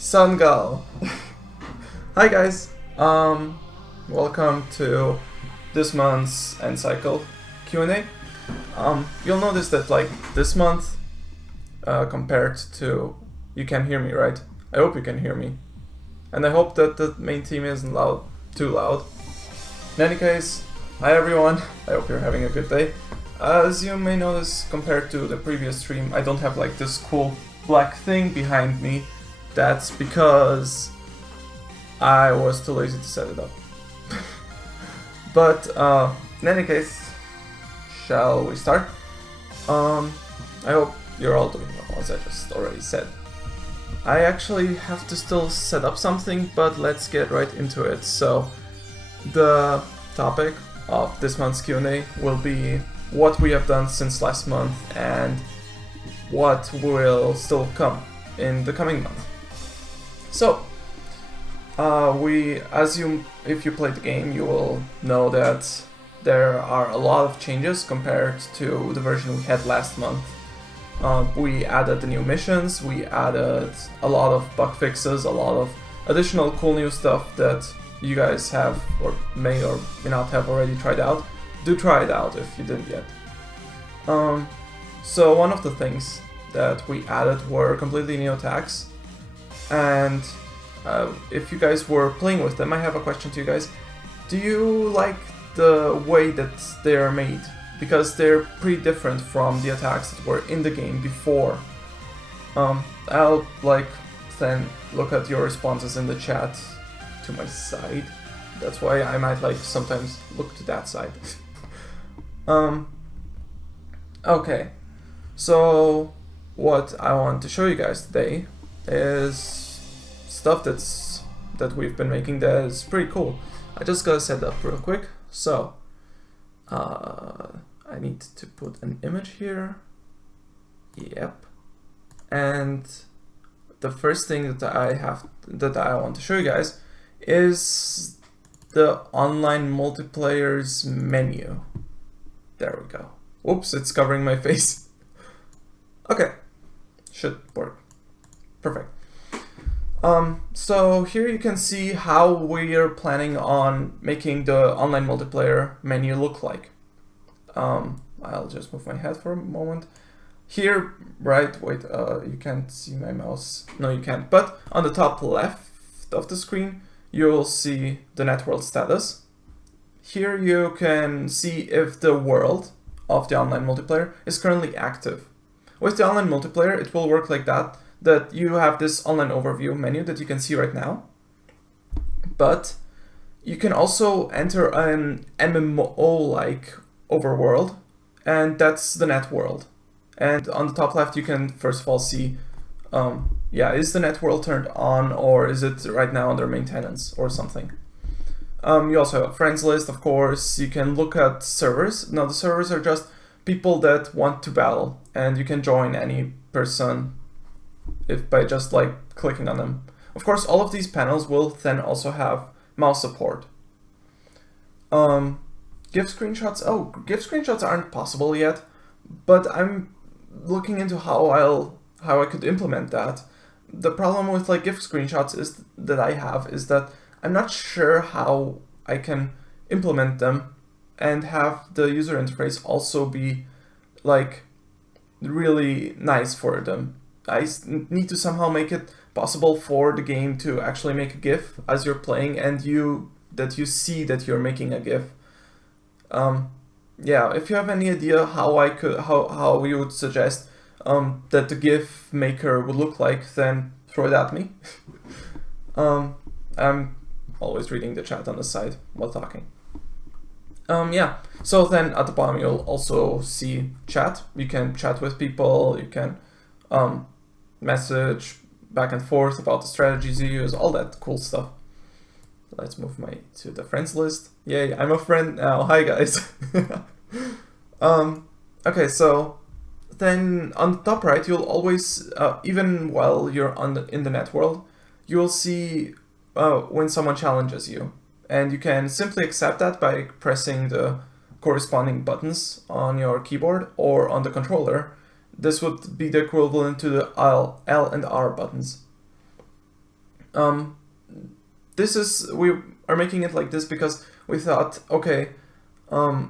Sungal. Hi guys. Welcome to this month's EndCycle Q&A. You'll notice that like this month, compared to, you can hear me, right? I hope you can hear me, and I hope that the main theme isn't too loud. In any case, hi everyone. I hope you're having a good day. As you may notice, compared to the previous stream, I don't have like this cool black thing behind me. That's because I was too lazy to set it up. But in any case, shall we start? I hope you're all doing well, as I just already said. I actually have to still set up something, but let's get right into it. So the topic of this month's Q&A will be what we have done since last month and what will still come in the coming month. So, if you played the game, you will know that there are a lot of changes compared to the version we had last month. We added the new missions, we added a lot of bug fixes, a lot of additional cool new stuff that you guys have or may not have already tried out. Do try it out if you didn't yet. So one of the things that we added were completely new attacks. And if you guys were playing with them, I have a question to you guys. Do you like the way that they are made? Because they're pretty different from the attacks that were in the game before. I'll then look at your responses in the chat to my side. That's why I might sometimes look to that side. Okay, so what I want to show you guys today is stuff that we've been making that is pretty cool. I just gotta set up real quick. So I need to put an image here. Yep. And the first thing that I want to show you guys is the online multiplayer's menu. There we go. Whoops, it's covering my face. Okay, should work. Perfect. So here you can see how we are planning on making the online multiplayer menu look like. I'll just move my head for a moment. Here, right, wait, you can't see my mouse. No, you can't. But on the top left of the screen, you'll see the networld status. Here you can see if the world of the online multiplayer is currently active. With the online multiplayer, it will work like that you have this online overview menu that you can see right now. But you can also enter an MMO-like overworld, and that's the net world. And on the top left, you can first of all see, is the net world turned on, or is it right now under maintenance or something? You also have a friends list, of course. You can look at servers. Now the servers are just people that want to battle, and you can join any person by just clicking on them. Of course, all of these panels will then also have mouse support. GIF screenshots. Oh, GIF screenshots aren't possible yet, but I'm looking into how I could implement that. The problem with GIF screenshots is that I'm not sure how I can implement them and have the user interface also be really nice for them. I need to somehow make it possible for the game to actually make a GIF as you're playing, and you see that you're making a GIF. If you have any idea how you would suggest that the GIF maker would look like, then throw it at me. I'm always reading the chat on the side while talking. So then at the bottom you'll also see chat. You can chat with people, you can message back and forth about the strategies you use, all that cool stuff. Let's move to the friends list. Yay, I'm a friend now. Hi guys. Okay, so then on the top right, you'll always, even while you're in the net world, you'll see when someone challenges you. And you can simply accept that by pressing the corresponding buttons on your keyboard or on the controller. This would be the equivalent to the L and R buttons. We are making it like this because we thought, okay,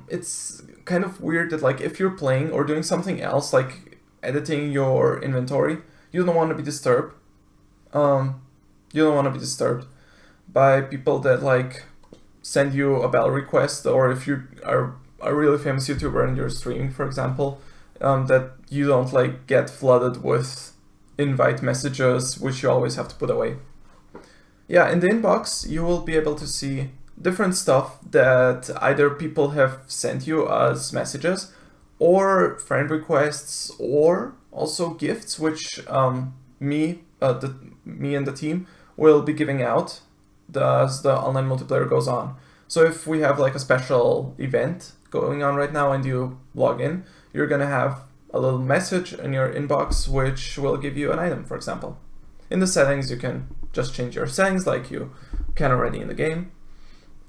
it's kind of weird that like if you're playing or doing something else, like editing your inventory, you don't want to be disturbed. You don't want to be disturbed by people that like send you a bell request, or if you are a really famous YouTuber and you're streaming, for example, that you don't like get flooded with invite messages, which you always have to put away. Yeah, in the inbox, you will be able to see different stuff that either people have sent you as messages, or friend requests, or also gifts, which me and the team will be giving out as the online multiplayer goes on. So if we have like a special event going on right now and you log in, you're gonna have a little message in your inbox which will give you an item, for example. In the settings, you can just change your settings like you can already in the game.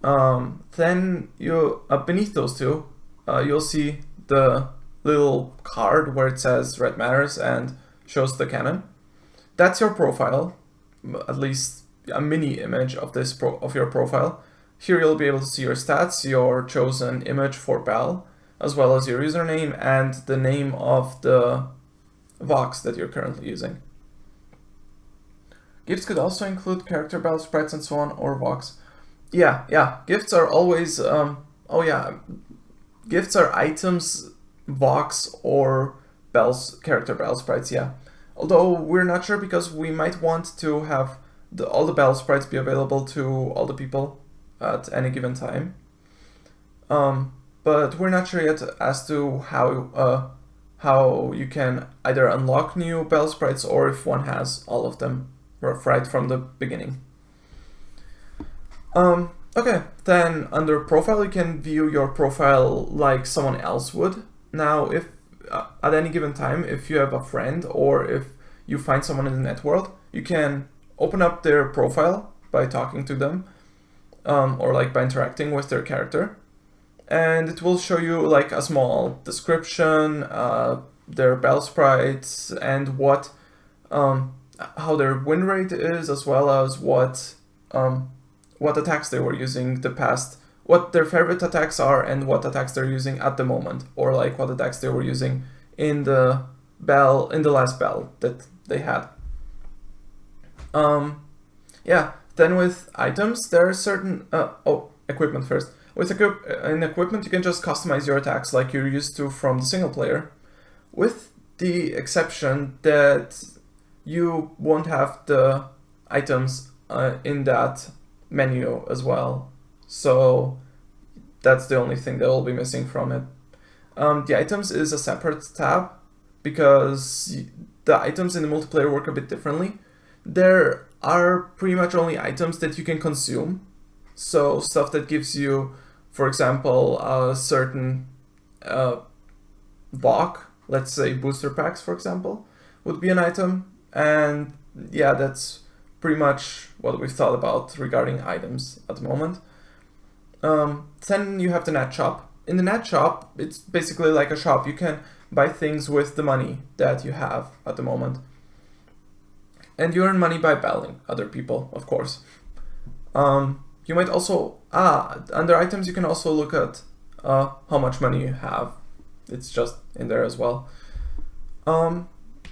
Then you beneath those two, you'll see the little card where it says Red Matters and shows the cannon. That's your profile, at least a mini image of this of your profile. Here you'll be able to see your stats, your chosen image for Bell, as well as your username and the name of the Vox that you're currently using. Gifts could also include character Bell sprites and so on, or Vox. Yeah, gifts are always, gifts are items, Vox, or character Bell sprites, yeah. Although we're not sure because we might want to have all the Bell sprites be available to all the people at any given time. But we're not sure yet as to how you can either unlock new Bell sprites or if one has all of them right from the beginning. Okay, then under profile you can view your profile like someone else would. Now, if at any given time, if you have a friend or if you find someone in the net world, you can open up their profile by talking to them, or like by interacting with their character, and it will show you like a small description, their Bell sprites, and what how their win rate is, as well as what attacks they were using the past, what their favorite attacks are, and what attacks they're using at the moment, or like what attacks they were using in the last Bell that they had. Yeah. Then with items, there are certain equipment first. With in equipment, you can just customize your attacks like you're used to from the single player, with the exception that you won't have the items in that menu as well. So that's the only thing that will be missing from it. The items is a separate tab because the items in the multiplayer work a bit differently. There are pretty much only items that you can consume. So stuff that gives you, for example, a certain VOC, let's say booster packs, for example, would be an item. And yeah, that's pretty much what we've thought about regarding items at the moment. Then you have the net shop. In the net shop, it's basically like a shop. You can buy things with the money that you have at the moment. And you earn money by belling other people, of course. You might also, under items, you can also look at how much money you have. It's just in there as well.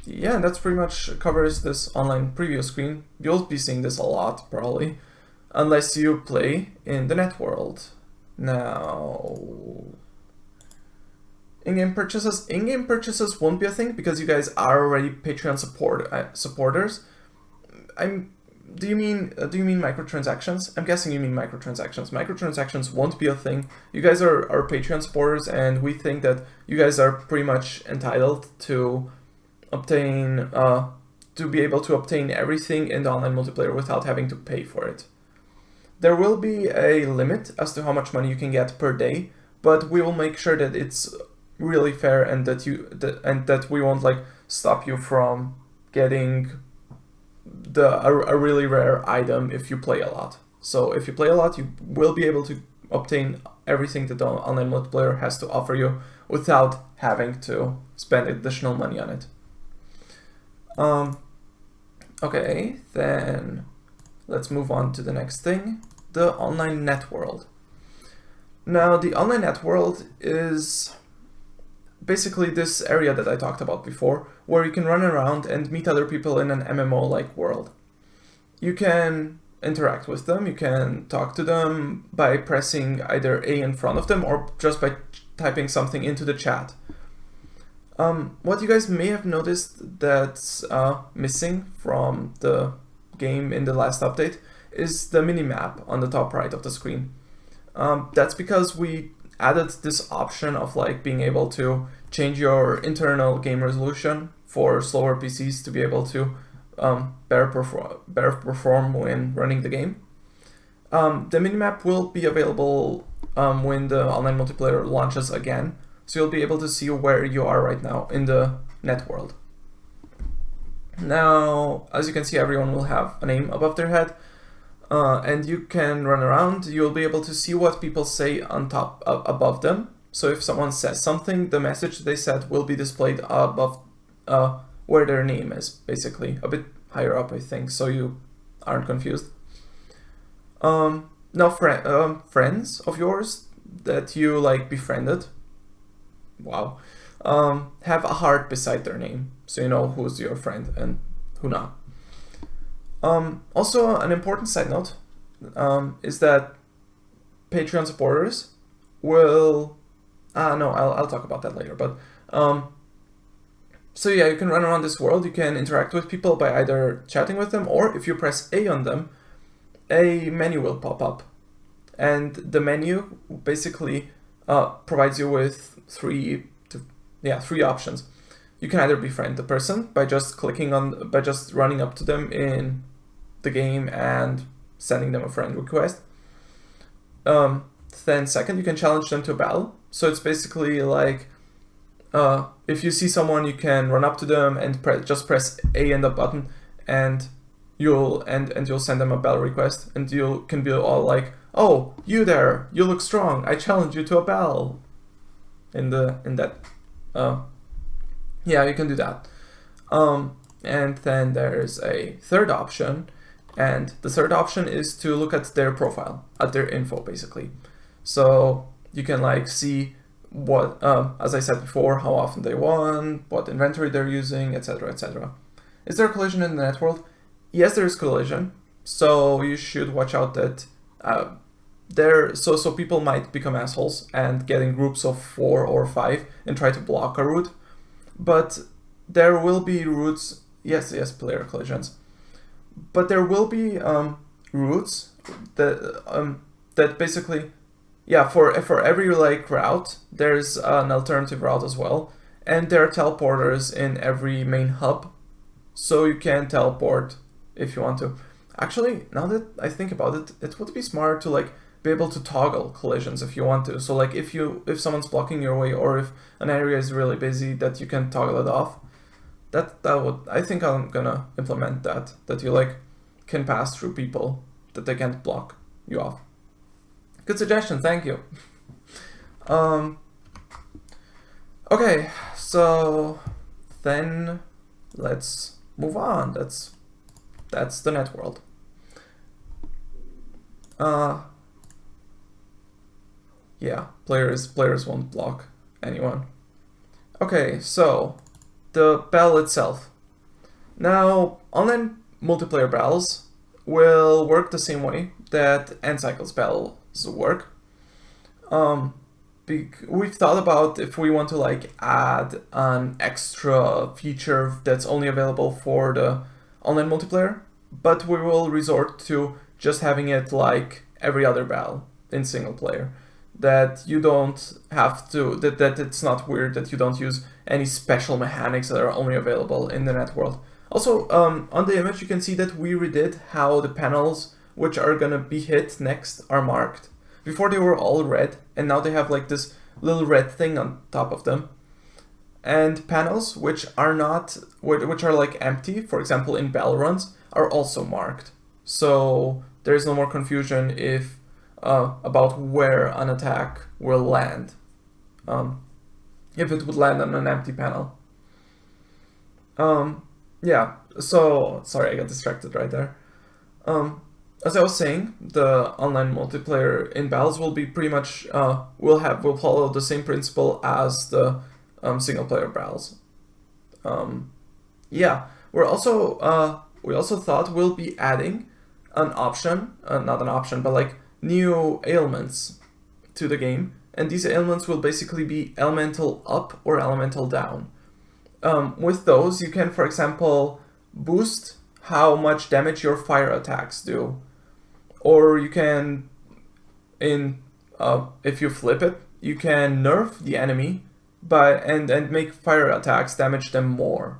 Yeah, that's pretty much covers this online preview screen. You'll be seeing this a lot, probably, unless you play in the net world. Now, in-game purchases won't be a thing because you guys are already Patreon supporters. Do you mean microtransactions? I'm guessing you mean microtransactions. Microtransactions won't be a thing. You guys are our Patreon supporters, and we think that you guys are pretty much entitled to obtain to be able to obtain everything in the online multiplayer without having to pay for it. There will be a limit as to how much money you can get per day, but we will make sure that it's really fair and that we won't like stop you from getting a really rare item if you play a lot. So if you play a lot, you will be able to obtain everything that the online multiplayer has to offer you without having to spend additional money on it. Okay, then let's move on to the next thing, the online net world. Now, the online net world is basically this area that I talked about before, where you can run around and meet other people in an MMO-like world. You can interact with them, you can talk to them by pressing either A in front of them or just by typing something into the chat. What you guys may have noticed that's missing from the game in the last update is the minimap on the top right of the screen. That's because we added this option of like being able to change your internal game resolution for slower PCs to be able to better perform when running the game. The minimap will be available when the online multiplayer launches again, so you'll be able to see where you are right now in the net world. Now, as you can see, everyone will have a name above their head, and you can run around. You'll be able to see what people say on top above them. So if someone says something, the message they said will be displayed above where their name is, basically a bit higher up, I think, so you aren't confused. Now, friends of yours that you like befriended, wow, have a heart beside their name, so you know who's your friend and who not. Also, an important side note is that Patreon supporters will, no, I'll talk about that later, but so yeah, you can run around this world, you can interact with people by either chatting with them, or if you press A on them, a menu will pop up. And the menu basically provides you with three options. You can either befriend the person by just running up to them in the game and sending them a friend request. Then second, you can challenge them to a battle. So it's basically like, if you see someone, you can run up to them and just press A in the button, and you'll send them a battle request, and you can be all like, "Oh, you there? You look strong. I challenge you to a battle." Yeah, you can do that. And then there's a third option, and the third option is to look at their profile, at their info, basically. So you can like see what, as I said before, how often they won, what inventory they're using, etc., etc. Is there a collision in the net world? Yes, there is collision. So you should watch out that so people might become assholes and get in groups of 4 or 5 and try to block a route. But there will be routes. Yes, player collisions. But there will be routes that basically, yeah, for every like route, there's an alternative route as well, and there are teleporters in every main hub, so you can teleport if you want to. Actually, now that I think about it, it would be smart to like be able to toggle collisions if you want to. So like if someone's blocking your way, or if an area is really busy, that you can toggle it off. That would, I think I'm gonna implement that you like can pass through people, that they can't block you off. Good suggestion, thank you. Okay, so then let's move on. That's the net world. Yeah, players won't block anyone. Okay, so the battle itself. Now, online multiplayer battles will work the same way that EndCycle's battles work. We've thought about if we want to like add an extra feature that's only available for the online multiplayer, but we will resort to just having it like every other battle in single player. That you don't have to, that it's not weird that you don't use any special mechanics that are only available in the net world. Also, on the image you can see that we redid how the panels which are gonna be hit next are marked. Before they were all red, and now they have like this little red thing on top of them. And panels which are like empty, for example in battle runs, are also marked. So there's no more confusion about where an attack will land, if it would land on an empty panel. Yeah, so sorry, I got distracted right there. as I was saying, the online multiplayer in battles will be pretty much will follow the same principle as the single player battles. Yeah, we also thought we'll be adding an option, not an option, but like new ailments to the game, and these ailments will basically be elemental up or elemental down. With those, you can, for example, boost how much damage your fire attacks do, or you can, if you flip it, you can nerf the enemy and make fire attacks damage them more.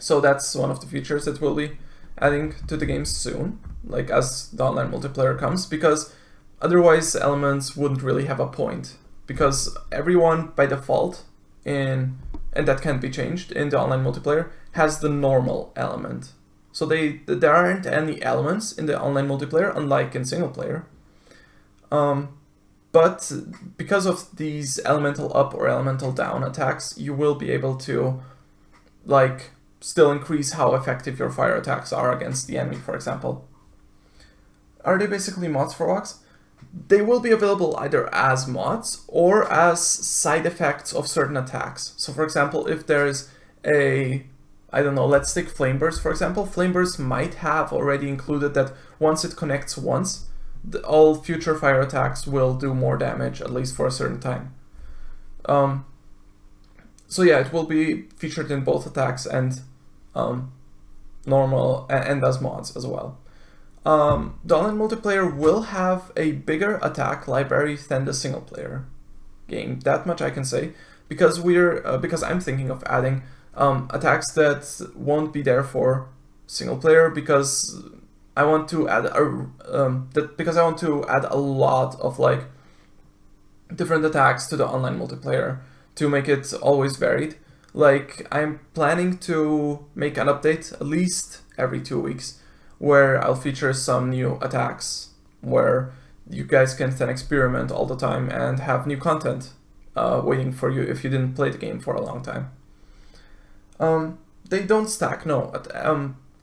So that's one of the features that we'll be adding to the game soon, like as the online multiplayer comes, because otherwise elements wouldn't really have a point, because everyone by default and that can't be changed in the online multiplayer, has the normal element. So there aren't any elements in the online multiplayer, unlike in single player. But because of these elemental up or elemental down attacks, you will be able to like still increase how effective your fire attacks are against the enemy, for example. Are they basically mods for WoX? They will be available either as mods or as side effects of certain attacks. So for example, if there's I don't know, let's take Flame Burst for example. Flame Burst might have already included that once it connects once, all future fire attacks will do more damage, at least for a certain time. So yeah, it will be featured in both attacks and normal and as mods as well. The online multiplayer will have a bigger attack library than the single player game. That much I can say, because because I'm thinking of adding attacks that won't be there for single player, because I want to add a lot of like different attacks to the online multiplayer to make it always varied. Like, I'm planning to make an update at least every 2 weeks where I'll feature some new attacks where you guys can then experiment all the time and have new content waiting for you if you didn't play the game for a long time. They don't stack, no.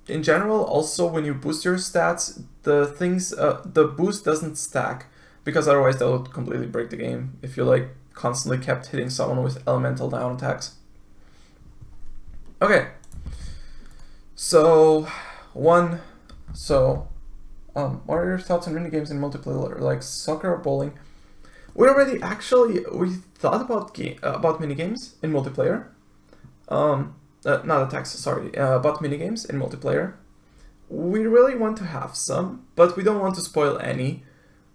In general, also when you boost your stats, the boost doesn't stack, because otherwise that would completely break the game if you like constantly kept hitting someone with elemental down attacks. Okay, so what are your thoughts on minigames in multiplayer, like soccer or bowling? We thought about minigames in multiplayer. Not attacks, sorry, about minigames in multiplayer. We really want to have some, but we don't want to spoil any,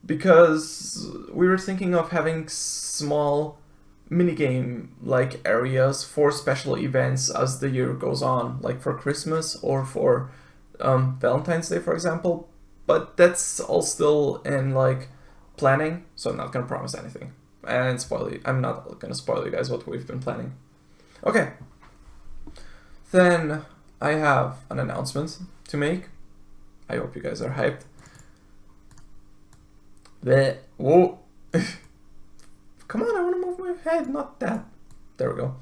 because we were thinking of having small minigame like areas for special events as the year goes on, like for Christmas or for Valentine's Day, for example. But that's all still in like planning, so I'm not gonna promise anything and I'm not gonna spoil you guys what we've been planning. Okay, then I have an announcement to make. I hope you guys are hyped. Whoa. Come on, I want to move my head, not that. There we go.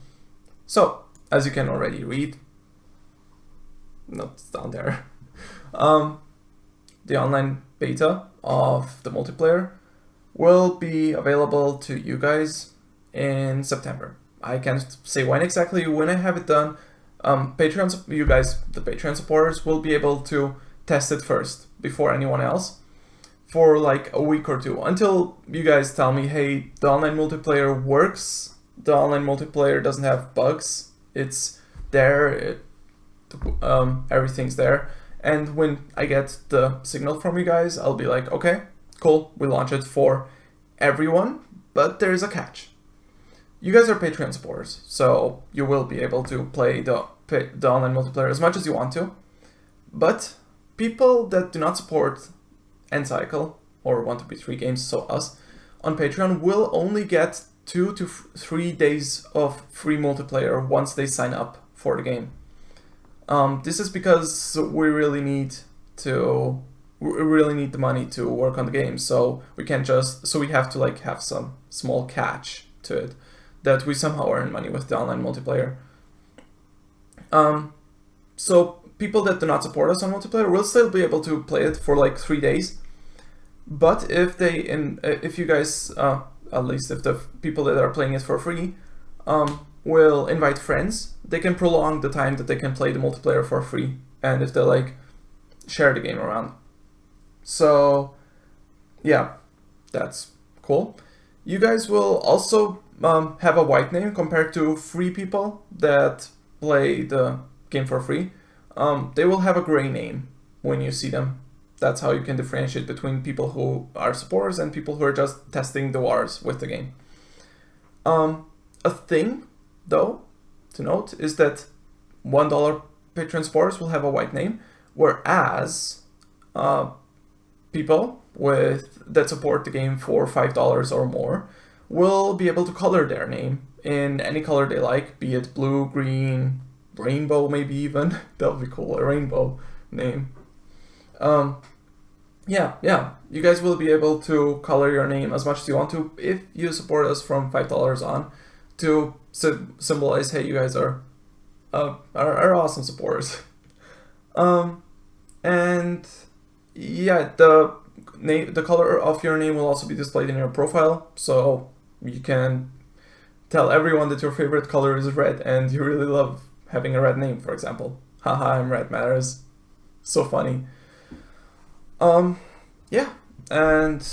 So, as you can already read, no, it's down there. The online beta of the multiplayer will be available to you guys in September. I can't say when exactly. When I have it done, you guys, the Patreon supporters, will be able to test it first before anyone else for like a week or two, until you guys tell me, hey, the online multiplayer works, the online multiplayer doesn't have bugs, it's there, everything's there. And when I get the signal from you guys, I'll be like, okay, cool, we launch it for everyone, but there's a catch. You guys are Patreon supporters, so you will be able to play the online multiplayer as much as you want to, but people that do not support EndCycle or 1-2-3 games, so us, on Patreon will only get 2 to 3 days of free multiplayer once they sign up for the game. This is because we really need the money to work on the game, so we have to like have some small catch to it, that we somehow earn money with the online multiplayer. So people that do not support us on multiplayer will still be able to play it for like 3 days. But if you guys, at least if the people that are playing it for free, will invite friends, they can prolong the time that they can play the multiplayer for free. And if they like, share the game around. So yeah, that's cool. You guys will also have a white name compared to free people that play the game for free. They will have a gray name when you see them. That's how you can differentiate between people who are supporters and people who are just testing the waters with the game. A thing, though, to note is that $1 Patreon supporters will have a white name, whereas people that support the game for $5 or more will be able to color their name in any color they like, be it blue, green, rainbow, maybe even. That would be cool, a rainbow name. Yeah, you guys will be able to color your name as much as you want to if you support us from $5 on, to symbolize, hey, you guys are awesome supporters. And yeah, the color of your name will also be displayed in your profile, so you can tell everyone that your favorite color is red and you really love having a red name, for example. Haha, I'm red matters. So funny. Yeah, and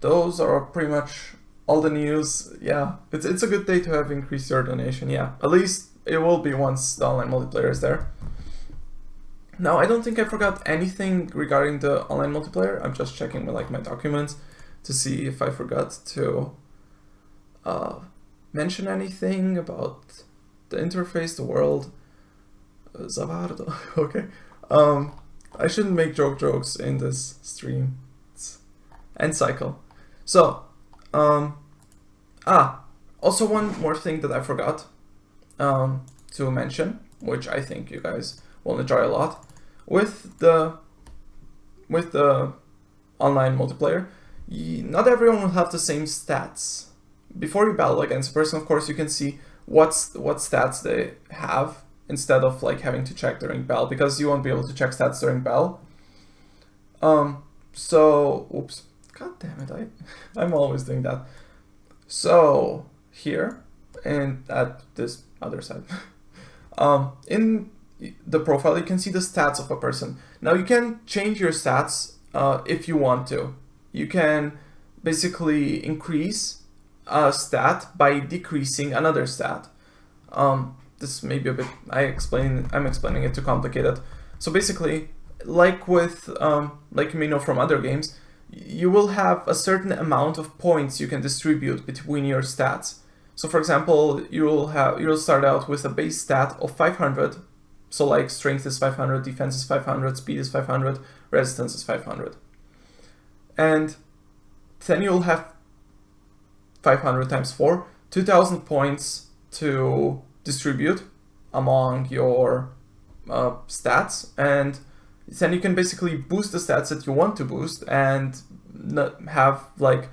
those are pretty much all the news. Yeah, it's a good day to have increased your donation. Yeah, at least it will be once the online multiplayer is there. Now, I don't think I forgot anything regarding the online multiplayer. I'm just checking my documents to see if I forgot to mention anything about the interface, the world. Zavardo. Okay. I shouldn't make jokes in this stream. It's EndCycle. So, also one more thing that I forgot to mention, which I think you guys will enjoy a lot. With the online multiplayer, not everyone will have the same stats. Before you battle against a person, of course, you can see what stats they have instead of having to check during battle, because you won't be able to check stats during battle. So, oops, god damn it, I'm always doing that. So here and at this other side, in the profile, you can see the stats of a person. Now you can change your stats if you want to. You can basically increase a stat by decreasing another stat. This may be a bit, I'm explaining it too complicated. So basically, like you may know from other games, you will have a certain amount of points you can distribute between your stats. So for example, you'll start out with a base stat of 500. So strength is 500, defense is 500, speed is 500, resistance is 500. And then you'll have 500 times 4, 2000 points to distribute among your stats, and then you can basically boost the stats that you want to boost and have lower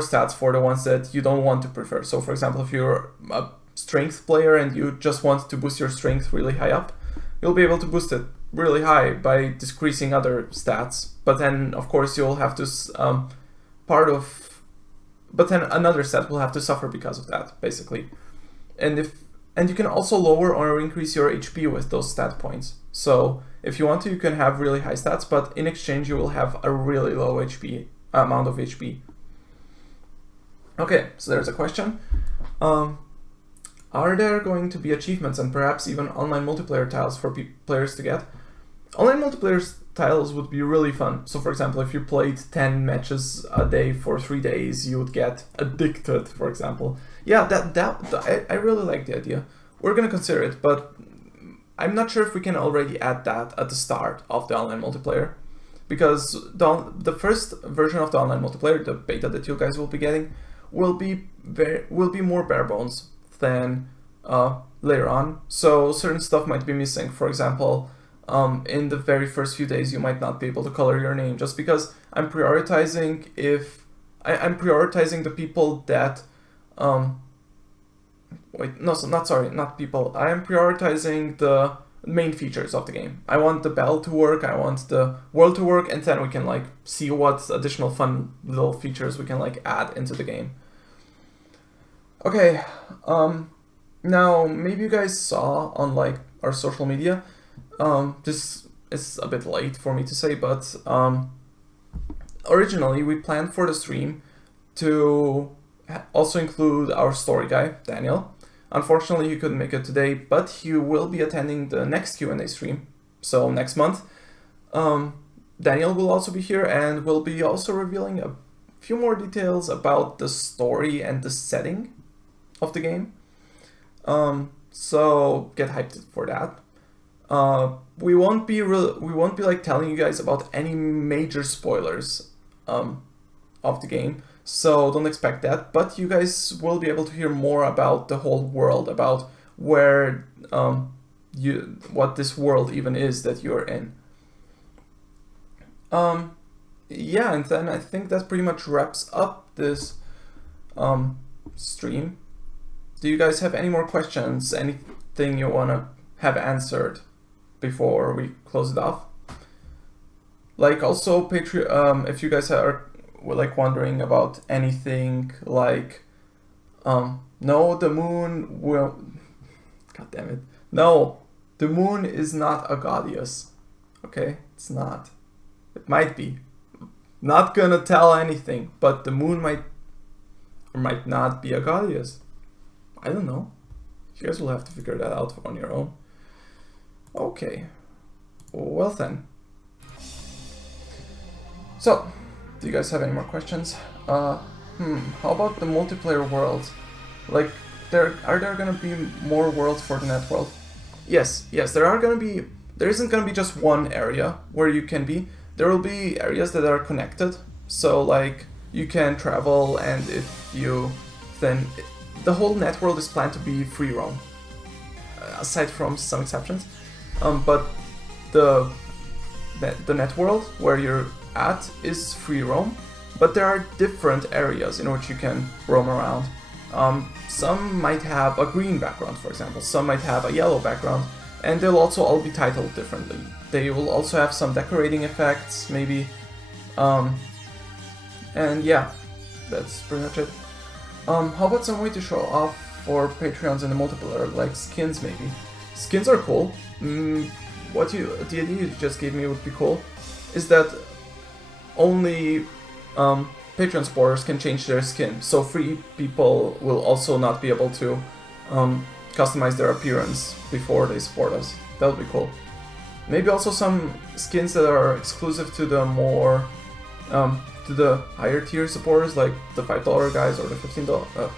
stats for the ones that you don't want to prefer. So for example, if you're a strength player and you just want to boost your strength really high up, you'll be able to boost it really high by decreasing other stats. But then of course you'll have to but then another stat will have to suffer because of that, basically. And you can also lower or increase your HP with those stat points. So if you want to, you can have really high stats, but in exchange you will have a really low amount of HP. Okay, so there's a question. Are there going to be achievements and perhaps even online multiplayer tiles for players to get? Online multiplayer tiles would be really fun. So for example, if you played 10 matches a day for 3 days, you would get addicted, for example. Yeah, I really like the idea. We're gonna consider it, but I'm not sure if we can already add that at the start of the online multiplayer, because the first version of the online multiplayer, the beta that you guys will be getting, will be more bare bones than later on. So certain stuff might be missing. For example, in the very first few days, you might not be able to color your name, just because I'm prioritizing I'm prioritizing the people that I am prioritizing main features of the game. I want the battle to work, I want the world to work, and then we can like see what additional fun little features we can like add into the game. Okay, now maybe you guys saw on like our social media, this is a bit late for me to say, but originally we planned for the stream to also include our story guy, Daniel. Unfortunately, he couldn't make it today, but he will be attending the next Q&A stream, so next month. Daniel will also be here and will be also revealing a few more details about the story and the setting of the game. So get hyped for that. We won't be like telling you guys about any major spoilers of the game, so don't expect that. But you guys will be able to hear more about the whole world, about where what this world even is that you're in. Yeah, and then I think that pretty much wraps up this stream. Do you guys have any more questions? Anything you wanna have answered before we close it off? Like also Patreon, if you guys are like wondering about anything, like no, the moon will, god damn it, no, the moon is not a goddess. Okay, it's not. It might be. Not gonna tell anything, but the moon might or might not be a goddess. I don't know. You guys will have to figure that out on your own. Okay. Well then. So, do you guys have any more questions? How about the multiplayer world? Like, are there gonna be more worlds for the net world? Yes, there are gonna be. There isn't gonna be just one area where you can be. There will be areas that are connected. So like you can travel, and if you then the whole net world is planned to be free roam, aside from some exceptions. But the net world where you're at is free roam, but there are different areas in which you can roam around. Some might have a green background, for example. Some might have a yellow background, and they'll also all be titled differently. They will also have some decorating effects, maybe. And yeah, that's pretty much it. How about some way to show off for Patreons in the multiplayer, like skins maybe? Skins are cool. The idea you just gave me would be cool, is that only Patreon supporters can change their skin, so free people will also not be able to customize their appearance before they support us. That would be cool. Maybe also some skins that are exclusive to the more to the higher tier supporters, like the $5 guys or the $15.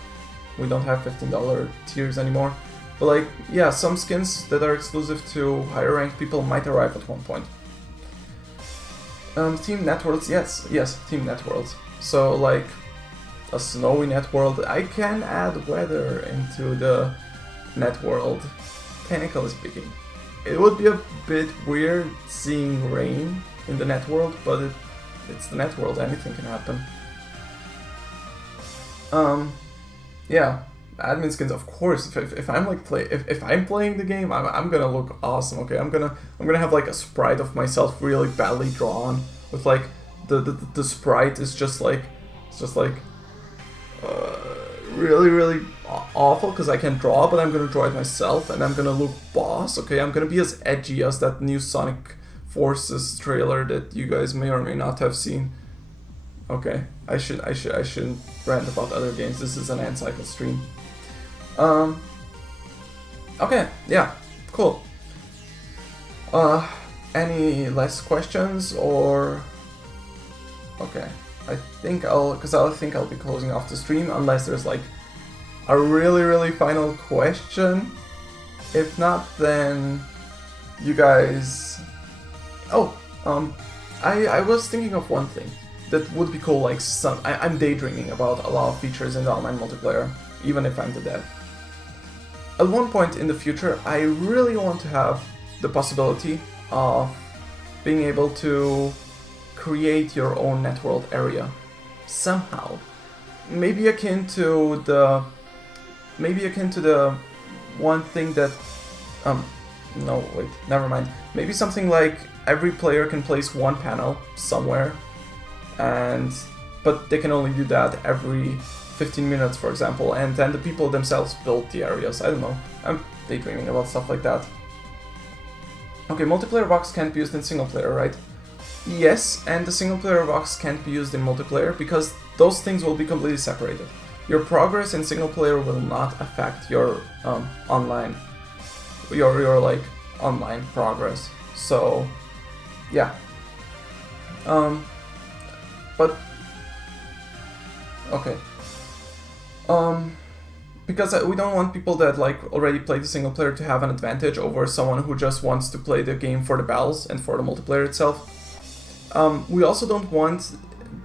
We don't have $15 tiers anymore, but like yeah, some skins that are exclusive to higher ranked people might arrive at one point. Team net worlds, yes, team net worlds. So like a snowy net world. I can add weather into the net world, technically speaking. It would be a bit weird seeing rain in the net world, but it's the net world, anything can happen. Yeah, admin skins, of course. If I'm like if I'm playing the game, I'm gonna look awesome. Okay, I'm gonna have like a sprite of myself really badly drawn with like the sprite is just like really awful because I can't draw, but I'm gonna draw it myself and I'm gonna look boss. Okay, I'm gonna be as edgy as that new Sonic Forces trailer that you guys may or may not have seen. Okay, I shouldn't rant about other games. This is an EndCycle stream. Okay, yeah, cool. Any last questions or? Okay, I think I'll be closing off the stream unless there's like a really final question. If not, then you guys. Oh, I was thinking of one thing that would be cool. Like I'm daydreaming about a lot of features in the online multiplayer, even if I'm the dev. At one point in the future, I really want to have the possibility of being able to create your own networld area somehow. Maybe akin to the one thing that no, wait, never mind. Maybe something like every player can place one panel somewhere, but they can only do that every 15 minutes, for example, and then the people themselves build the areas. I don't know. I'm daydreaming about stuff like that. Okay, multiplayer box can't be used in single player, right? Yes, and the single player box can't be used in multiplayer because those things will be completely separated. Your progress in single player will not affect your online, your like online progress. So, yeah. But okay. Because we don't want people that like already played the single player to have an advantage over someone who just wants to play the game for the battles and for the multiplayer itself. We also don't want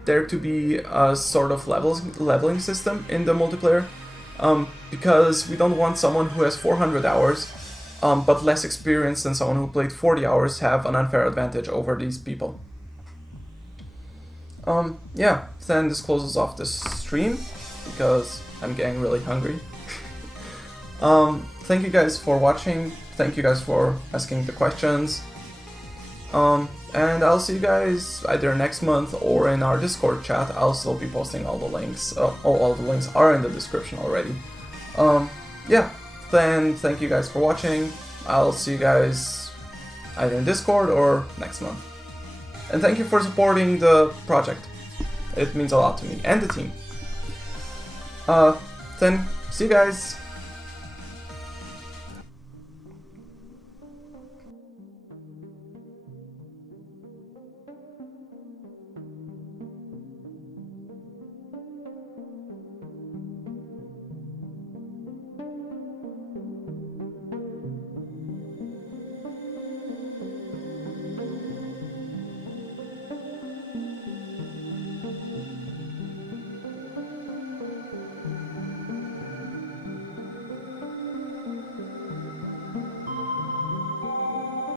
there to be a sort of leveling system in the multiplayer, because we don't want someone who has 400 hours but less experience than someone who played 40 hours have an unfair advantage over these people. Yeah, then this closes off this stream because I'm getting really hungry. Thank you guys for watching, thank you guys for asking the questions, and I'll see you guys either next month or in our Discord chat. I'll still be posting all the links, all the links are in the description already. Yeah, then thank you guys for watching, I'll see you guys either in Discord or next month. And thank you for supporting the project, it means a lot to me and the team. Then see you guys.